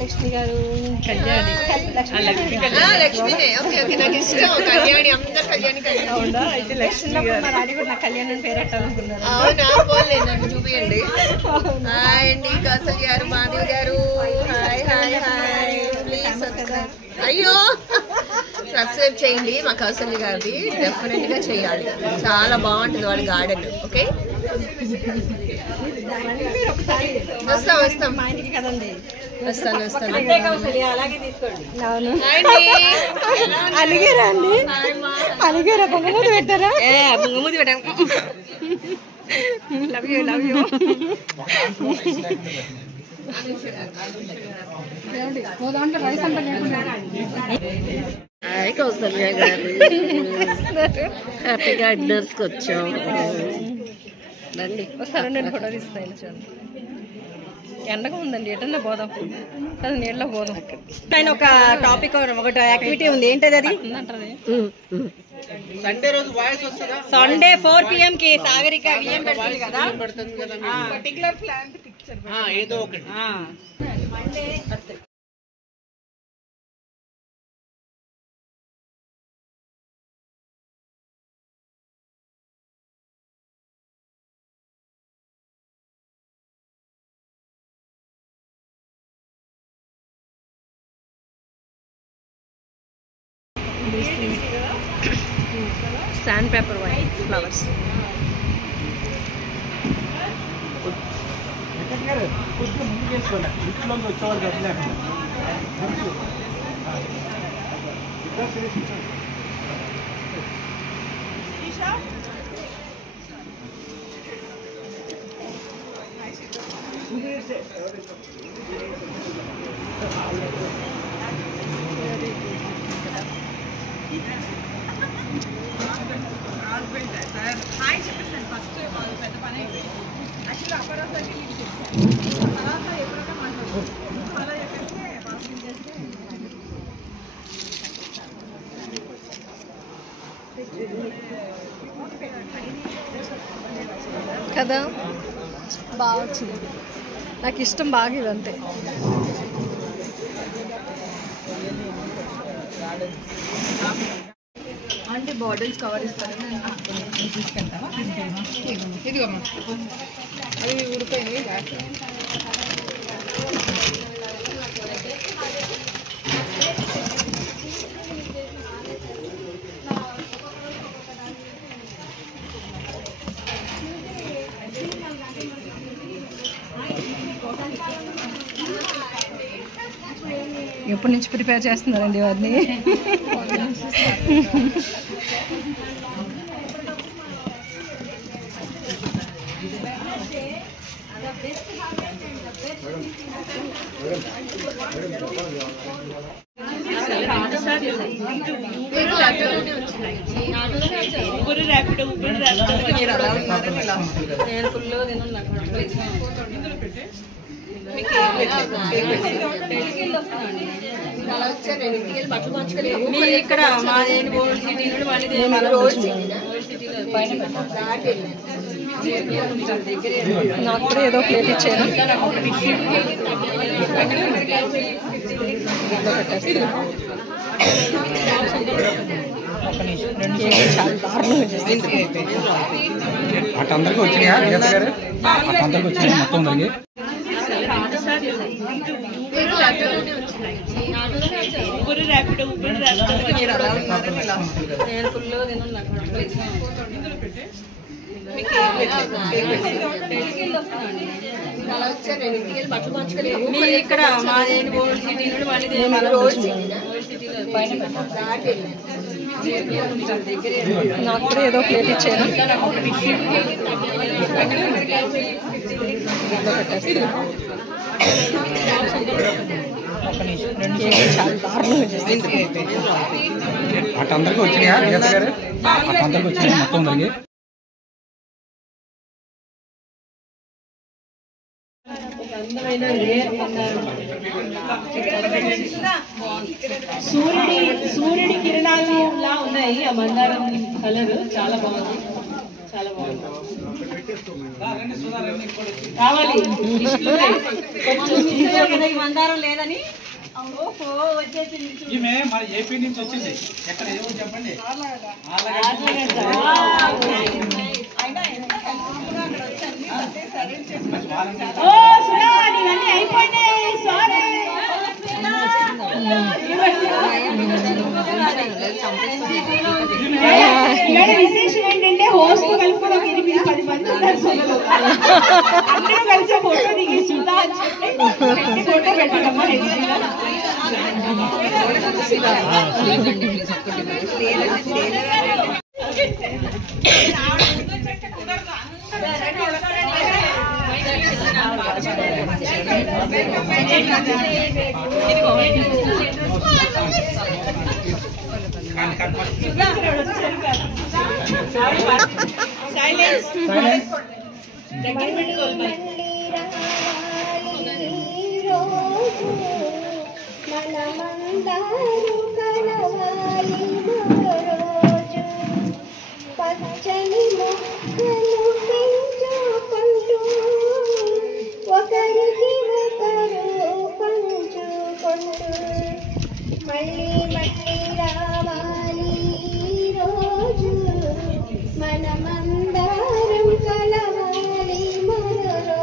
లక్ష్మి గారు Kalyani లక్ష్మినే okay okay నాకు ఇష్టం కళ్యాణి అందరు కళ్యాణి అవునా అయితే లక్ష్మి గారు మా డాడీ కూడా నా కళ్యాణి అని పేరు పెట్టాలనుకున్నారు అవునా పోలేదు నన్ను చూపియండి హాయ్ అండి కౌసల్య గారు మాధవి గారు hi hi hi please subscribe అయ్యో సబ్స్క్రైబ్ చేయండి మా కౌసల్య గారిది డెఫినెట్ గా చేయాలి చాలా బాగుంటుంది వాళ్ళ గార్డెన్ ఓకే వస్తాం వస్తాం మా ఇంటికి కదండి వస్తాను వస్తాను అవును అలిగారా అండి అలిగారా బొమ్మూతి పెట్టారా బొంగమూతి పెట్టాను love you love you hi Kausalya గారు హ్యాపీగా డిన్నర్స్కి వచ్చాం రండి ఒకసారి నేను ఫోటో తీస్తాను చూడండి ఎండగా ఉందండి ఎటన్నా పోదాం అది నీళ్ళలో పోదాం ఆయన ఒక టాపిక్ ఒకటి యాక్టివిటీ ఉంది ఏంటది అది సండే రోజు వాయిస్ వస్తుందా సండే 4 PM కి సాగరిక ఏం పెడుతుంది కదా పర్టికులర్ ప్లాంట్ పిక్చర్ ఏదో ఒకటి This is sandpaper white flowers. కొంచెం ముందు చేసుకోండి ఇంట్లో వచ్చేవాళ్ళు కట్టలేకుండా కదా బాగా వచ్చింది నాకు ఇష్టం బాగా ఇదంతే అంటే బాటిల్స్ కవర్ ఇస్తారు తీసుకెళ్తావా ఇదిగోమ్మా అవి ఊడిపోయింది ఎప్పటి నుంచి ప్రిపేర్ చేస్తున్నారండి వారిని ఇక్కడ మాదేంటి ఓల్డ్ సిటీ నుండి నాకు కూడా ఏదో ప్లేట్ ఇచ్చారు అటు అందరికీ వచ్చినాయా గారు అటు అందరికి వచ్చినాయి మొత్తం అందరికి ఇక్కడ మాదేంటి ఓల్డ్ సిటీ నుండి నాకు కూడా ఏదో ప్లేట్ ఇచ్చారు అటు అందరికి వచ్చినాయా గారు అటు అందరికి వచ్చినాయి మొత్తం అందరికి సూర్యుడి కిరణాలు లా ఉన్నాయి ఆ మందారం కలర్ చాలా బాగుంది చాలా బాగుంది మందారం లేదని ఈమె మన ఏపీ నుంచి వచ్చింది. ఎక్కడ ఏమో చెప్పండి. విశేషం ఏంటంటే హోస్ట్ కలుపుకొని ఒక 8-10 మంది ఉన్నారు. అందరూ కలిసి ఫోటో దిగి సుధా అని చెప్పి ఫోటో పెట్టామమ్మా. పచ్చని మొక్కలు పెంచుకుంటూ ఒకరికి ఒకరు పంచుకుంటూ మళ్ళీ మళ్ళీ రావాలి రోజు మనమందరం కలవాలి మరో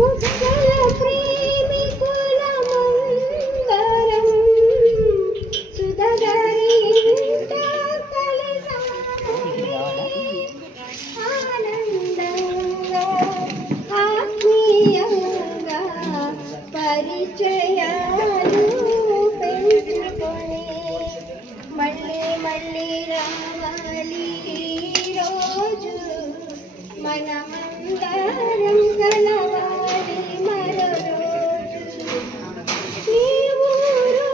ముక్కల ప్రేమికులమందరం సుధగరి ఆనందంగా ఆత్మీయంగా పరిచయాలు పెంచుకొని మళ్ళీ మళ్ళీ రావాలి రోజు మనమందరం కలవాలి మరో రోజు ఈ ఊరు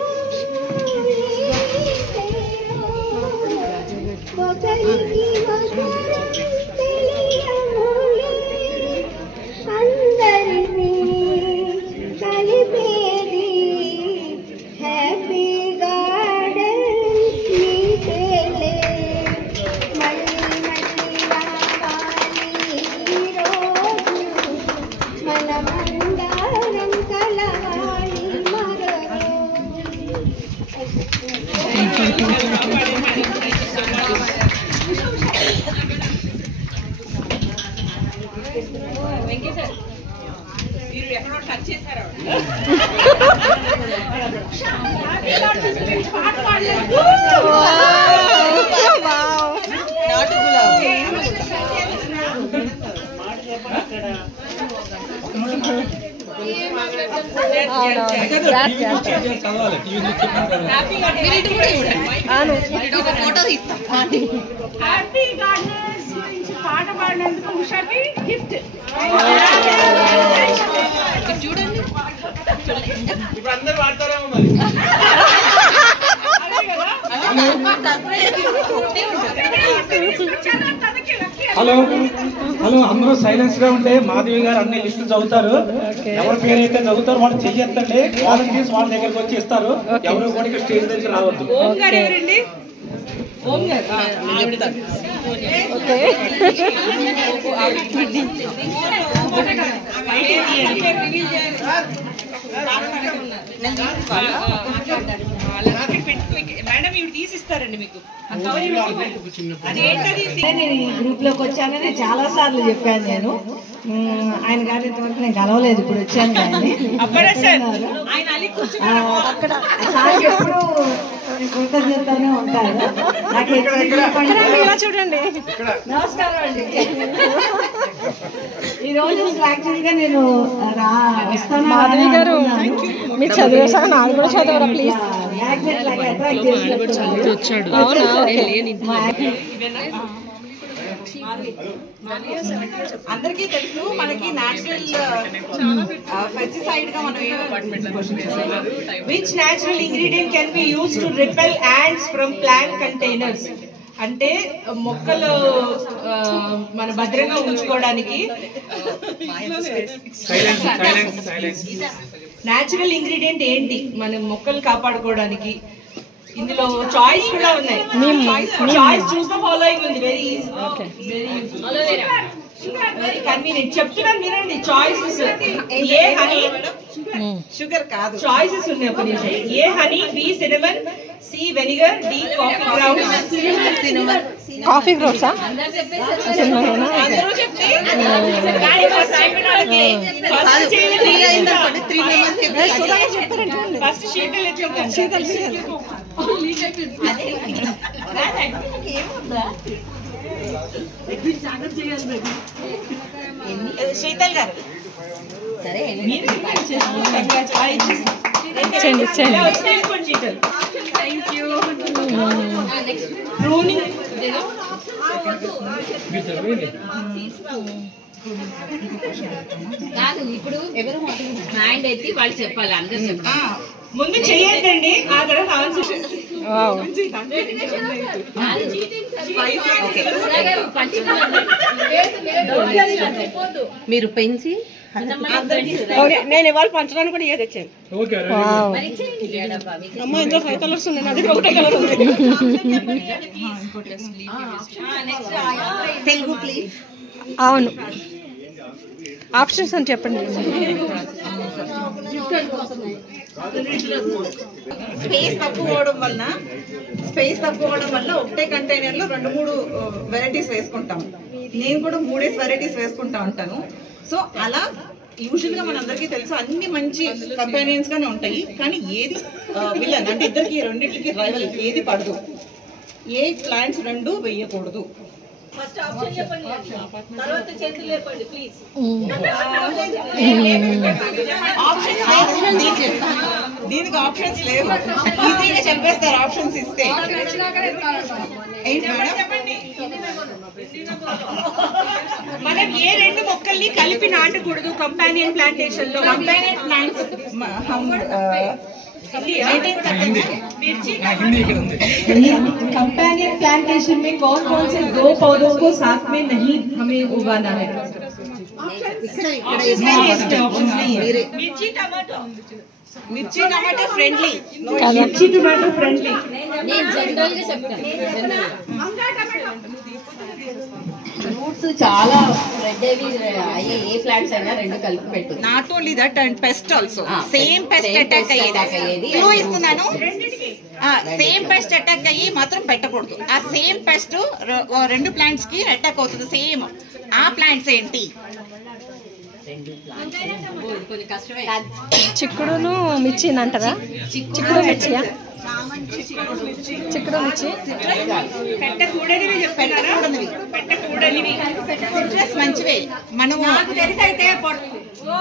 ఒకరికి ఒకరు తెలియములే అందరినీ కలిపేది హ్యాపీ గార్డెన్ మీకేలే మళ్ళీ మళ్ళీ రావాలి రోజు మనమందరం కలవాలి మరో చదవాలి. టీవీ నుంచి చెప్పాను కదా. హ్యాపీ గార్డెన్స్ గురించి పాట పాడినందుకు ఉషాకి గిఫ్ట్. చూడండి ఇప్పుడు అందరూ వాడతారేమో మరి. హలో హలో, అందరూ సైలెన్స్ గా ఉంటే మాధవి గారు అన్ని లిస్టులు చదువుతారు. ఎవరి పేరు అయితే చదువుతారో వాళ్ళు చెయ్యొద్దండి. వాలంటీర్స్ వాళ్ళ దగ్గరికి వచ్చి ఇస్తారు. ఎవరు కూడా స్టేజ్ దగ్గర రావద్దు. మేడం ఇవి తీసిస్తారండి మీకు. నేను ఈ గ్రూప్ లోకి వచ్చానని చాలా సార్లు చెప్పాను. నేను ఆయన గారి ఇంతవరకు నేను కలవలేదు, ఇప్పుడు వచ్చాను. కానీ అక్కడ సార్ ఎప్పుడు కృతజ్ఞతనే ఉంటారు. నాకు చూడండి. నమస్కారం అండి. ఈ రోజు యాక్చువల్ గా నేను వస్తాను మాధవి గారు మీరు చదివేసారు, నాకు కూడా చదవరా ప్లీజ్. అందరికీ తెలుసు మనకి నేచురల్ పెస్టిసైడ్ గా మనం which natural ingredient can be use to repel ants from plant containers. అంటే మొక్కలు మన భద్రంగా ఉంచుకోవడానికి నేచురల్ ఇంగ్రీడియంట్ ఏంటి మన మొక్కలు కాపాడుకోవడానికి ఇందులో చాయిస్ కూడా ఉన్నాయి. చాయిస్ చూస్ ద ఫాలోయింగ్ ఉంది. Very easy, very convenient. చెప్తున్నాను వినండి. చాయిసెస్ ఏ హనీ, షుగర్ కాదు, చాయిసెస్ ఉన్నాయి. ఒక నిమిషం. A honey, B cinnamon, C vinegar, D coffee grounds. Coffee గ్రౌండ్సా? అందరూ చెప్తే ఫస్ట్ షీట్ శీతల్ గారు సరే కాదు ఇప్పుడు ఎవరు హ్యాండ్ ఎత్తి వాళ్ళు చెప్పాలి, అందరూ చెప్పాలి. ముందు చెయ్యండి, ఆ తర్వాత ఆన్సర్. మీరు పెంచి నేను ఇవాళ పంచడానికి కూడా ఏ తెచ్చాను. అమ్మ ఇందులో 5 కలర్స్ ఉన్నాయి, నా దగ్గర ఒకటే కలర్ ఉంది. తెలుగు ప్లీజ్. అవును, ఆప్షన్స్ అని చెప్పండి. స్పేస్ తక్కువ అవడం వల్ల ఒకటే కంటైనర్ లో 2-3 వెరైటీస్ వేసుకుంటాం. నేను కూడా 3 వెరైటీస్ వేసుకుంటా ఉంటాను. సో అలా యూజువల్ గా మనందరికీ తెలుసు అన్ని మంచి కంపానియన్స్ గానే ఉంటాయి. కానీ ఏది విలన్ అంటే ఇద్దరికి రెండింటికి రైవల్ ఏది పడదు. ఏ ప్లాంట్స్ 2 వేయకూడదు. దీనికి ఆప్షన్స్ లేవు, ఈజీగా చెప్పేస్తారు ఆప్షన్స్ ఇస్తే. మనం ఏ 2 మొక్కల్ని కలిపి నాటకూడదు కంపానియన్ ప్లాంటేషన్ లో. कंपेनियन प्लांट्स हम कंपेनियन प्लांटेशन में कौन कौन से 2 पौधों को साथ में नहीं हमें उगाना है? मिर्ची टमाटो फ्रेंडली. मिर्ची टमाटो फ्रेंडली. నేను జనరల్ గా చెప్తాను. ఫ్రూట్స్ చాలా స్ప్రెడ్ అయ్యే ఏ ప్లాంట్స్ అయినా 2 కలిపి పెట్టు. Not only that and pest also. Same pest attack అయ్యేది. క్లూ ఇస్తున్నాను, సేమ్ పెస్ట్ అటాక్ అయ్యి మాత్రం పెట్టకూడదు. ఆ సేమ్ పెస్ట్ 2 ప్లాంట్స్ కి అటాక్ అవుతుంది సేమ్. ఆ ప్లాంట్స్ ఏంటి? చిక్కుడును మిర్చి అంటారా? చిక్కుడు మిర్చియా? చిక్కుడు మిర్చి పెట్టకూడనివి చెప్తున్నారా? పెట్టకూడనివి సిట్రస్ మంచివే. మనం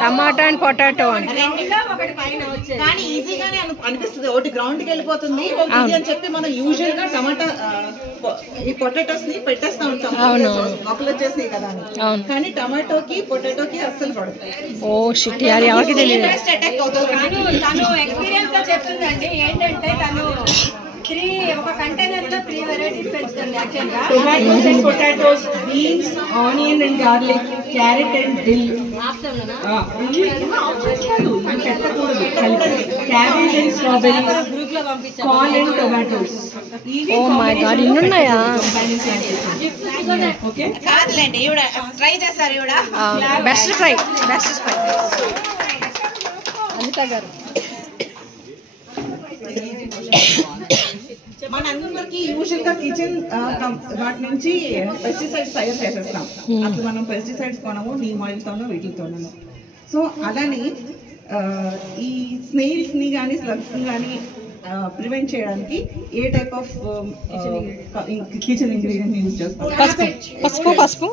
టమాటా అండ్ పొటాటో అంటే కానీ ఈజీగానే అనిపిస్తుంది. ఒకటి గ్రౌండ్ కి వెళ్ళిపోతుంది, ఒకటి అని చెప్పి మనం యూజువల్ గా టమాటా ఈ పొటాటోస్ ని పెట్టేస్తా ఉంటాం. మొక్కలు వచ్చేసినాయి కదా అని. కానీ టమాటోకి పొటాటోకి అస్సలు పడదు. ఓ షిట్ యార్, ఎవరికి తెలియదు. అటాక్ అవుతుంది. తను ఎక్స్పీరియన్స్ గా చెప్తుందండి. ఏంటంటే తను ఒక కంటైనర్ లో 3 వెరైటీస్ పెంచుతుంది. యాక్చువల్గా tomatoes and potatoes, beans, onion and garlic, carrot and dill. Cabbage and strawberry, corn and tomatoes. Oh my god, ఇన్నున్నాయా? ఓకే, కాదులేండి, ఈవిడ ట్రై చేస్తారు. ఈవిడ best try, best try. Anitha గారు, మనందరికి యూజువల్ గా కిచెన్ వాటి నుంచి పెస్టిసైడ్స్ తయారు చేసేస్తాం. అసలు మనం పెస్టిసైడ్స్ కొనము, నీమ్ ఆయిల్ తోనో వీటితోనూ. సో అలానే ఈ స్నేల్స్ ని కానీ స్లగ్స్ ని కానీ ప్రివెంట్ చేయడానికి a type of kitchen ingredient use చేస్తాం? పసుపు పసుపు పసుపు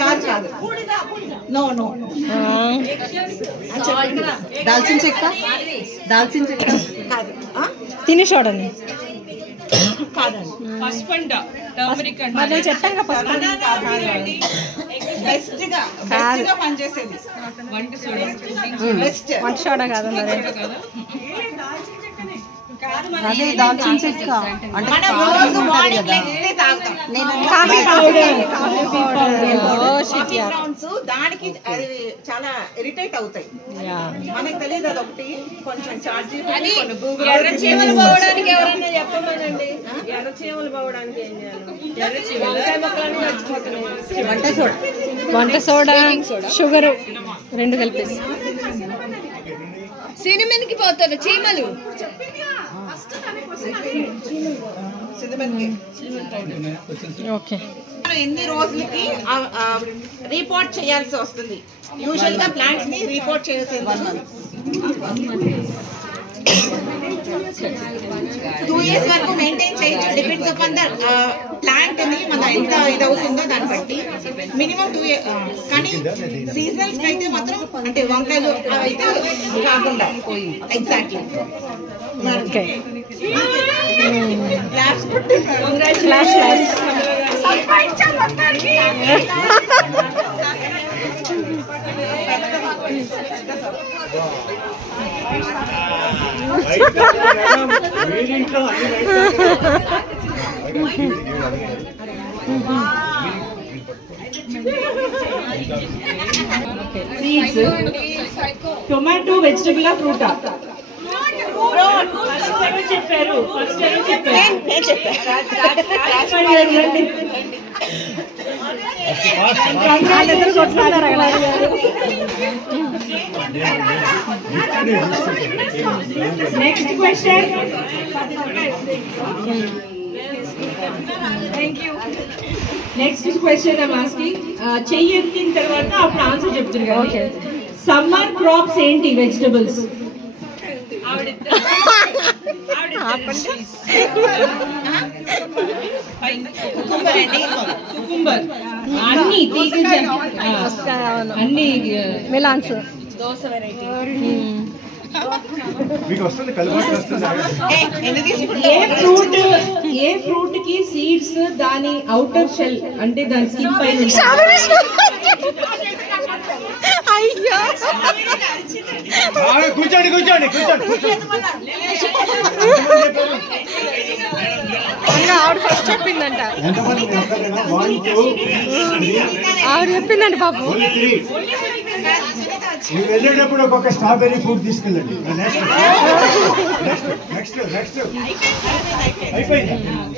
కాదు, నో నో. దాల్చిన చెక్క కాదు, తిని చూడండి. కాదండి. పసుపు అంట, టర్మరిక్ అంట. మరి నేను చెప్పాను పసుపు. బెస్ట్ గా పనిచేసేది వంట సోడా. బెస్ట్ వంట సోడా కాదు మరి. అదే దాల్చిన చెక్క అంటే మనం రోజు మార్నింగ్ లెగ్స్ తాగుతాం. కాఫీ పౌడర్ కాఫీ గ్రౌండ్స్ దానికి అది చాలా ఇరిటేట్ అవుతాయి. మనకు తెలియదు అదొకటి కొంచెం ఛార్జీ ఎర్ర చీమలు పోవడానికి ఎవరైనా చెప్పమనండి. ఎర్ర చీమలు పోవడానికి ఏం చేయాలి? వంట సోడా షుగర్ 2 కలిపేసి సినిమన్కి పోతారు చీమలు. ఓకే. ఎన్ని రోజులకి రిపోర్ట్ చేయాల్సి వస్తుంది? యూజువల్ గా ప్లాంట్స్ ని రిపోర్ట్ చేసేది 2 years వరకు మెయింటైన్ చేయొచ్చు. డిపెండ్స్ అపాన్ ద ప్లాంట్ ని మన ఎంత ఇదవుతుందో దాన్ని బట్టి మినిమం 2 years. కానీ సీజనల్స్ అయితే మాత్రం అంటే వంకాయలు అయితే కాకుండా ఎగ్జాక్ట్లీ క్లాప్స్ టొమాటో వెజిటబుల్ ఫ్రూటా? చెప్పారు next question. Next question I'm asking. చెయ్యి ఎత్తిన తర్వాత అప్పుడు ఆన్సర్ చెప్తారు కదా. సమ్మర్ క్రాప్స్ ఏంటి వెజిటబుల్స్? కుకుంబర్ అన్ని అన్ని మిలాన్స్ ఏ ఫ్రూట్ కి సీడ్స్ దాని అవుటర్ షెల్ అంటే దాని స్కిన్ పైన కూర్చోండి కూర్చోండి కూర్చోండి. ఆవిడ ఫస్ట్ చెప్పిందంట. ఆవిడ చెప్పిందంట పాపం. నువ్వు వెళ్ళేటప్పుడు ఒక్కొక్క స్ట్రాబెర్రీ ఫ్రూట్ తీసుకెళ్ళండి. నెక్స్ట్ అయిపోయింది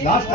లాస్ట్.